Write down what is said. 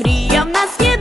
fria mas que